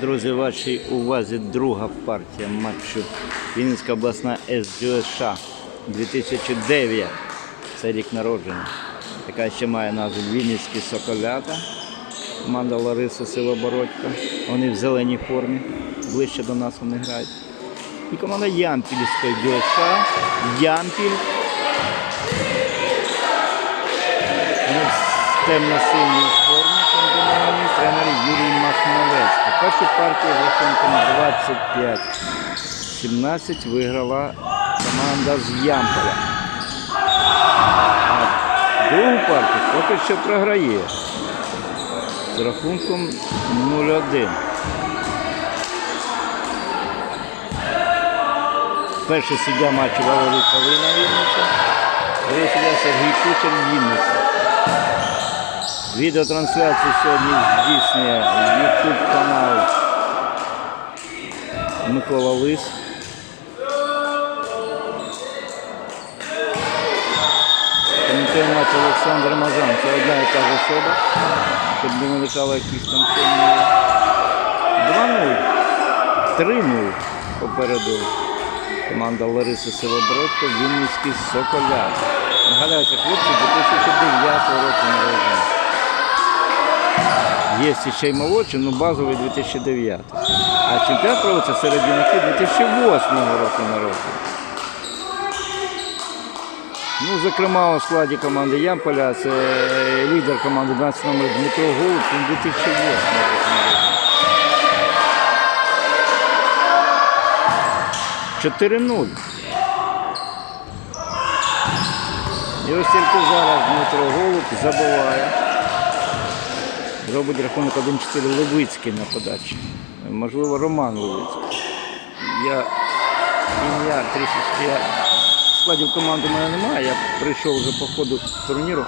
Друзі, вашій увазі друга партія матчу Вінницька обласна СДШ 2009. Це рік народження. Яка ще має назву Вінницькі Соколята. Команда Лариса Силобородька. Вони в зеленій формі. Ближче до нас вони грають. І команда Ямпільської ДШ. Ямпіль. Вони в темно-синій формі тренер Юрій Махновецький. Першу партію рахунком 25-17 виграла команда з Ямполя. А другу партію поки що програє з рахунком 0-1. Перший суддя матчу Валерій Калина Вінниця. Другий суддя Сергій Кучер Вінниця. Відеотрансляцію сьогодні здійснює YouTube канал Микола Лис. Коментує матч Олександр Мазан. Це одна і та ж особа, щоб не виникало якісь там сумніви. 2-0. 3-0 попереду команда Лариси Силобородько, Вінницький Соколяр. Нагадаю, це хлопці 2009 року народження. Є ще й молодші, але базовий 2009. А чемпіонат проводиться серед юнаків 2008 року народження. Ну, зокрема, у складі команди Ямполя це лідер команди 12 номер Дмитро Голуб, він 2008 року народження. 4-0. І ось тільки зараз Дмитро Голуб забиває. Робить рахунок 1-4 Левицький на подачі. Можливо, Роман Левицький. Я ім'я трішечки. Я складів команди в мене немає. Я прийшов вже по ходу турніру.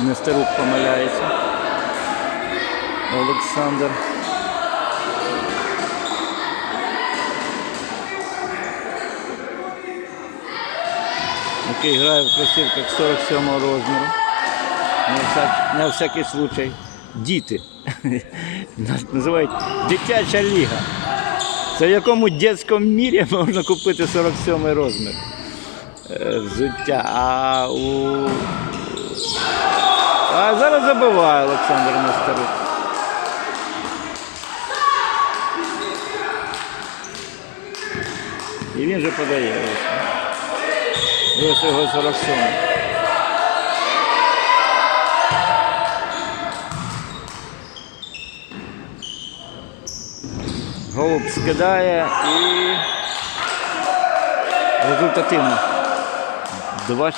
Нестерук помиляється. Олександр. який грає в кросівках 47 розміру. На, всяк, на всякий случай. Діти. Називають дитяча ліга. Це в якому дитячому мірі можна купити 47 розмір е, взуття. А, у... а зараз забиває Олександр Нестерук. І він же подає. Ось його 47. Голуб скидає і результативно. 2-6.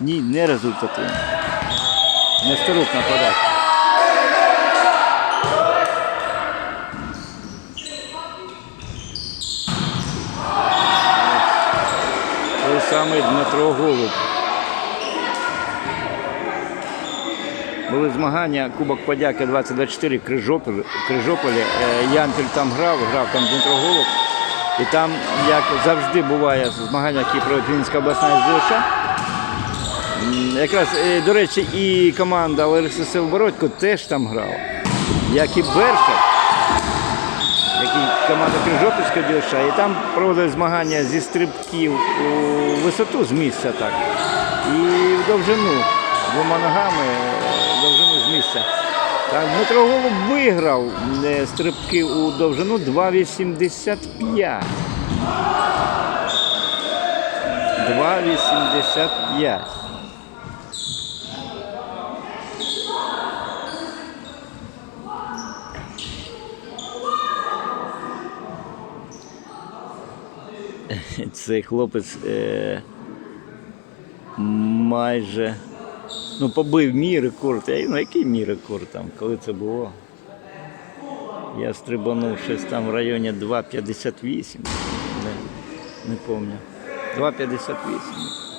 Ні, не результативно. Нестерук на подачі. Той самий Дмитро Голуб. Були змагання Кубок Подяки 2024 Крижополі. Крижополі. Е, Янпіль там грав, грав там Дмитро Голуб. І там, як завжди буває, змагання, які проводить Вінницька обласна СДШ. Якраз, е, до речі, і команда Лариси Силбородько теж там грала. Як і Бершак який команда Крижопільська дівча, і там проводили змагання зі стрибків у висоту з місця так. І в довжину двома ногами е, місця. Так, Дмитро Голуб виграв е, стрибки у довжину 2,85. 2,85. Цей хлопець е, майже ну, побив мій рекорд. Я, ну, який мій рекорд там, коли це було? Я стрибанув щось там в районі 2,58. Не, не пам'ятаю. 2,58.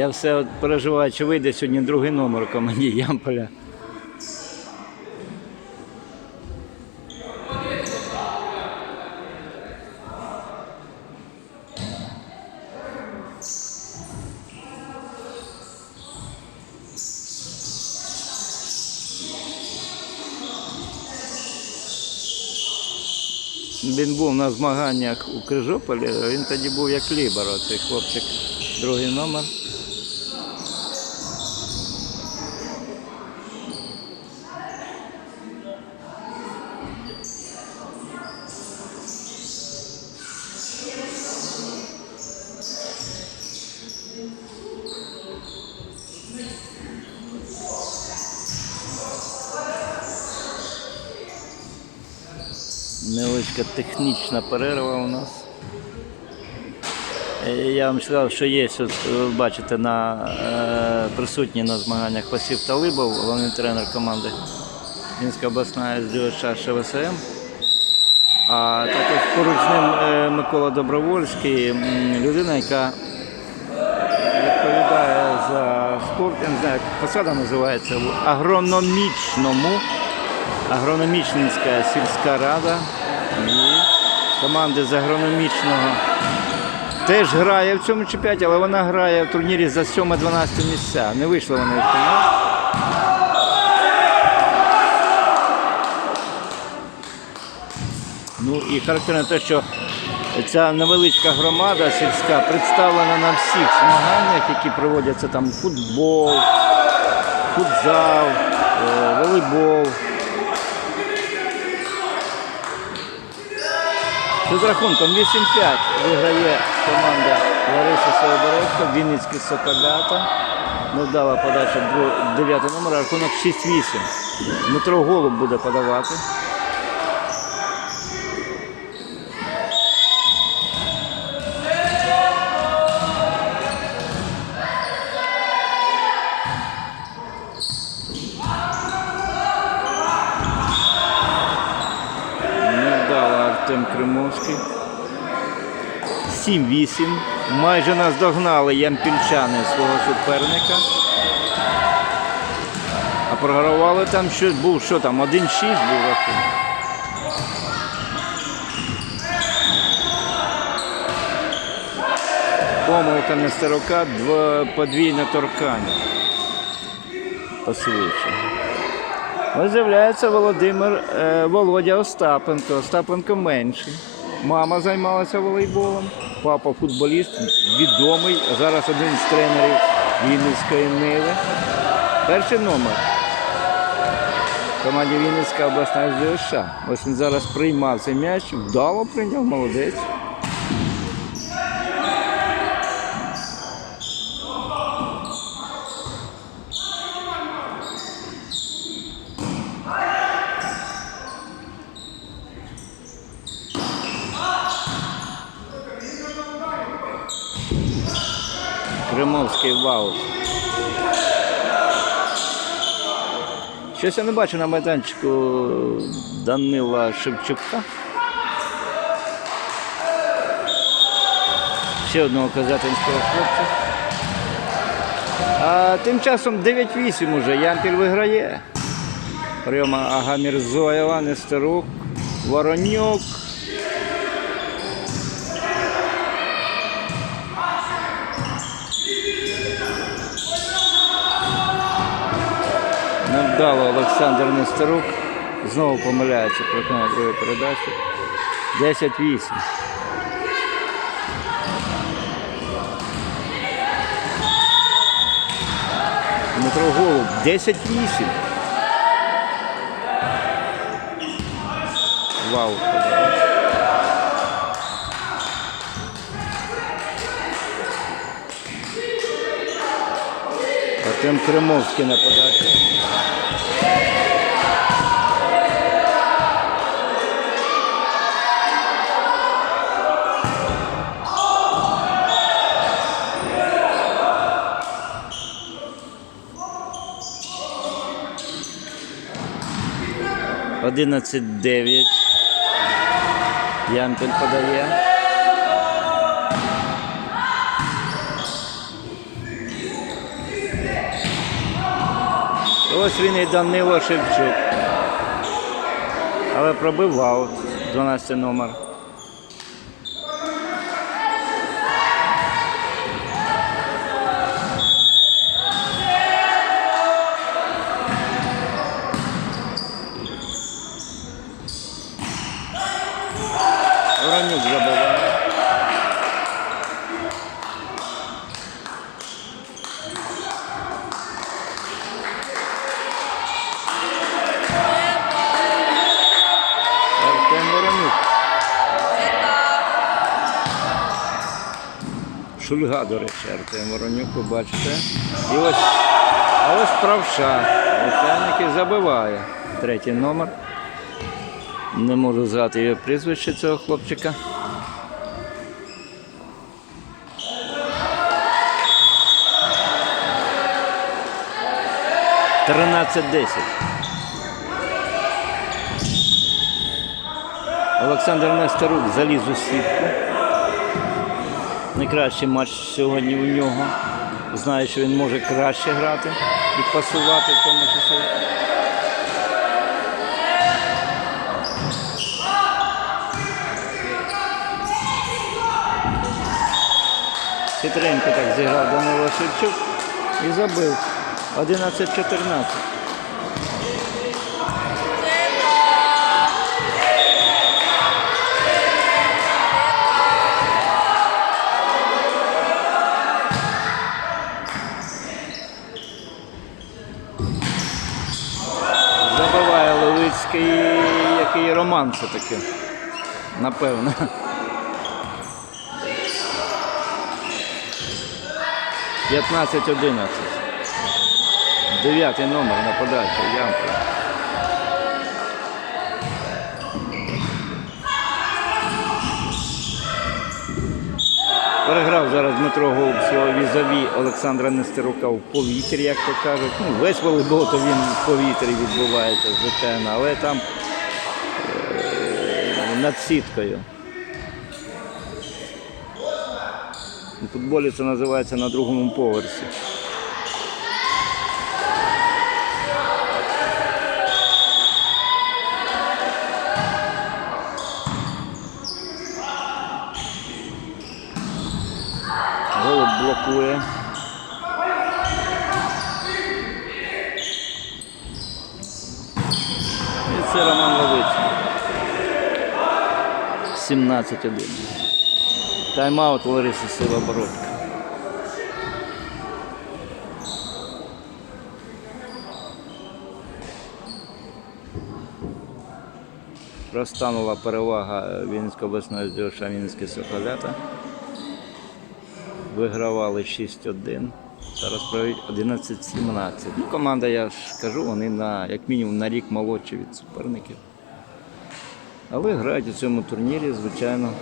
Я все переживаю, чи вийде сьогодні другий номер команді Ямполя. Він був на змаганнях у Крижополі, він тоді був як ліберо, цей хлопчик, другий номер. Невеличка технічна перерва у нас. Е, Я вам сказав, що є, от, ви бачите, на, е, присутній на змаганнях Василь Талибов, головний тренер команди Мінська обласна СДОЧ ШВСМ. А також поруч з ним е, Микола Добровольський, людина, яка відповідає за спорт, я не знаю, як посада називається, в агрономічному, агрономічницька сільська рада команди з агрономічного теж грає в цьому чемпіонаті, але вона грає в турнірі за 7-12 місця. Не вийшла вона в фінал. Ну і характерно те, що ця невеличка громада сільська представлена на всіх змаганнях, які проводяться там футбол, футзал, е, волейбол. З рахунком 8-5 виграє команда Лариси Сообородько, Вінницькі Соколята. Невдала подача 9 номер, рахунок 6-8. Дмитро Голуб буде подавати. Невдала Артем Кримовський. 7-8. Майже наздогнали ямпільчани свого суперника. А програвали там щось був, що там, 1-6 був рахунок. Помилка Нестерока, два подвійне торкання. Посвідчено. Ось з'являється Володимир е, Володя Остапенко. Остапенко менший. Мама займалася волейболом, папа футболіст, відомий, зараз один з тренерів Вінницької Ниви. Перший номер. Команді Вінницька обласна ЗДШ. Ось він зараз приймав цей м'яч, вдало прийняв, молодець. Кримовський ваут. Щось я не бачу на майданчику Данила Шевчука. Ще одного казатинського хлопця. А тим часом 9-8 уже. Ямпіль виграє. Прямо Агамірзоєва, Нестерук, Воронюк. Невдало Олександр Нестерук. Знову помиляється проти другої передачі. 10-8. Дмитро Голуб 10-8. Вау. Артем Кримовський на подачі. Одинадцять дев'ять. Ямпель подає. Ось він і Данило Шевчук. Але пробив ваут 12 номер. Воронюк забиває. Артем Воронюк. Шульга, до речі, Артем бачите. І ось, ось правша. Лисяники забиває. Третій номер. Не можу згадати його прізвище цього хлопчика. Тринадцять десять. Олександр Нестерук заліз у сітку. Найкращий матч сьогодні у нього. Знає, що він може краще грати і пасувати в тому числі. Хитренько так зіграв Данило Шевчук і забив 11-14. Забиває Левицький, роман це таки. Напевно. П'ятнадцять одинадцять. Дев'ятий номер на подачу. Ямпа. Переграв зараз Дмитро Голуб свого візаві Олександра Нестерука в повітрі, як то кажуть. Ну, весь волейбол то він в повітрі відбувається, звичайно, але там над сіткою. У футболі це називається на другому поверсі. Голуб блокує. І це Роман Левицький. 17-1. Тайм-аут Лариси Силобородька. Розтанула перевага Вінницької обласної зділша Вінницькі Соколята. Вигравали 6-1. Зараз проводять 11-17. Ну, команда, я ж кажу, вони на, як мінімум на рік молодші від суперників. Але грають у цьому турнірі, звичайно,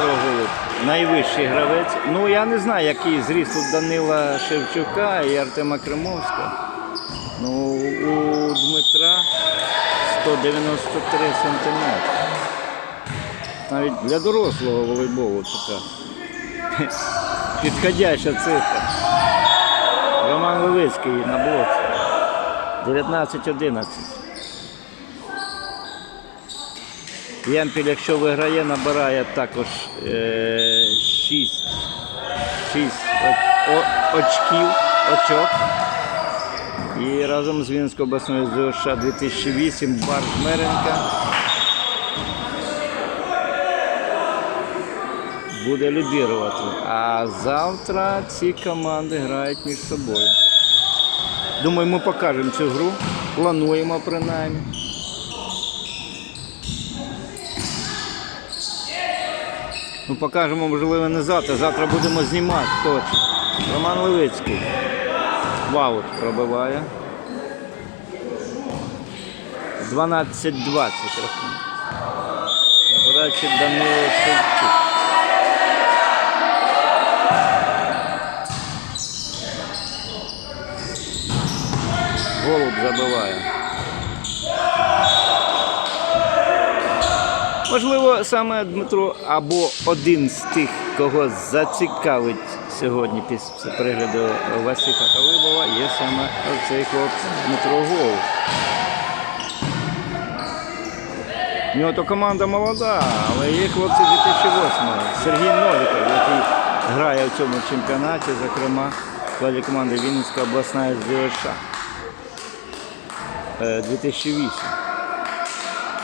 Дмитро Голуб. Найвищий гравець. Ну я не знаю, який зріст у Данила Шевчука і Артема Кримовського. Ну, у Дмитра 193 сантиметри. Навіть для дорослого волейболу така підходяща цифра. Роман Левицький на блоці. 19-11. Ямпіль, якщо виграє, набирає також е, 6, 6 очків, очок. І разом з Вінською обласною ЗОШ 2008 Бар Жмеренка буде лідирувати. А завтра ці команди грають між собою. Думаю, ми покажемо цю гру. Плануємо принаймні. Ну, покажемо, можливо, не завтра. Завтра будемо знімати точно. Роман Левицький. Ваут пробиває. 12-20 рахунок. Нападаючи Данило Шевчук. Голуб забиває. Можливо, саме Дмитро або один з тих, кого зацікавить сьогодні після перегляду Васиха Талибова, є саме цей хлопець Дмитро Голуб. У нього то команда молода, але є хлопці 2008-го. Сергій Новіков, який грає в цьому чемпіонаті, зокрема, в складі команди Вінницька обласна СДШ. Е, 2008.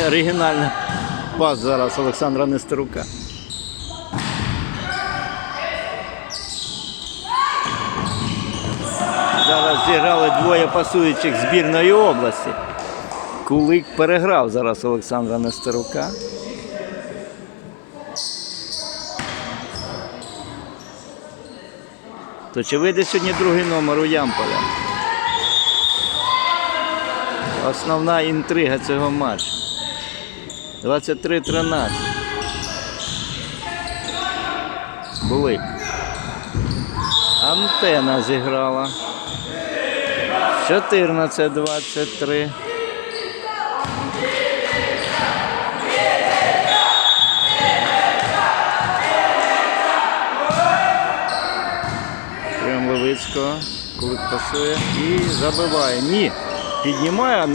Оригінальний пас зараз Олександра Нестерука. Зараз зіграли двоє пасуючих збірної області. Кулик переграв зараз Олександра Нестерука. То чи вийде сьогодні другий номер у Ямполя? Основна інтрига цього матчу. 23-13. Були. Антена зіграла. 14-23. Прям Левицького. Кулик пасує і забиває. Ні. Піднімає е,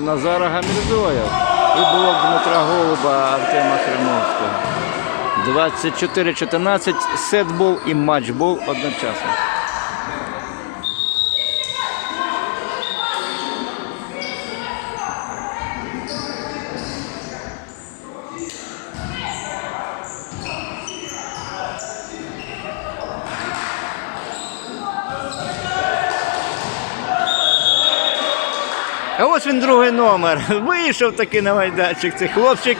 Назара Гамірзоєв. І блок Дмитра Голуба Артема Кримовського. 24-14. Сетбол і матчбол одночасно. А ось він другий номер. Вийшов таки на майданчик цей хлопчик.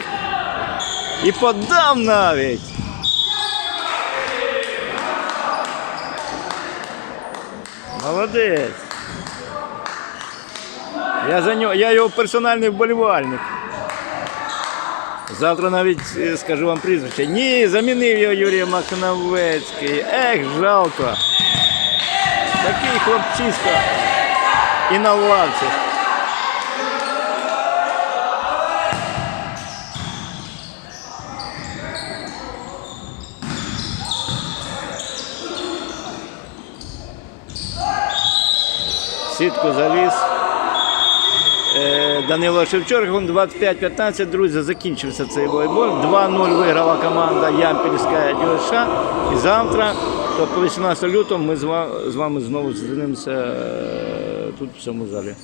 І подав навіть. Молодець. Я за нього, я його персональний вболівальник. Завтра навіть е, скажу вам прізвище. Ні, замінив його Юрій Макновецький. Ех, жалко. Такий хлопчисько. І на лавці. Сітку заліз. Е, Данило Шевчоргун 25-15. Друзі, закінчився цей волейбол. 2-0 виграла команда Ямпільська ДЮСШ. І завтра, тобто 18 лютого, ми з вами знову зустрінемося е, тут в цьому залі.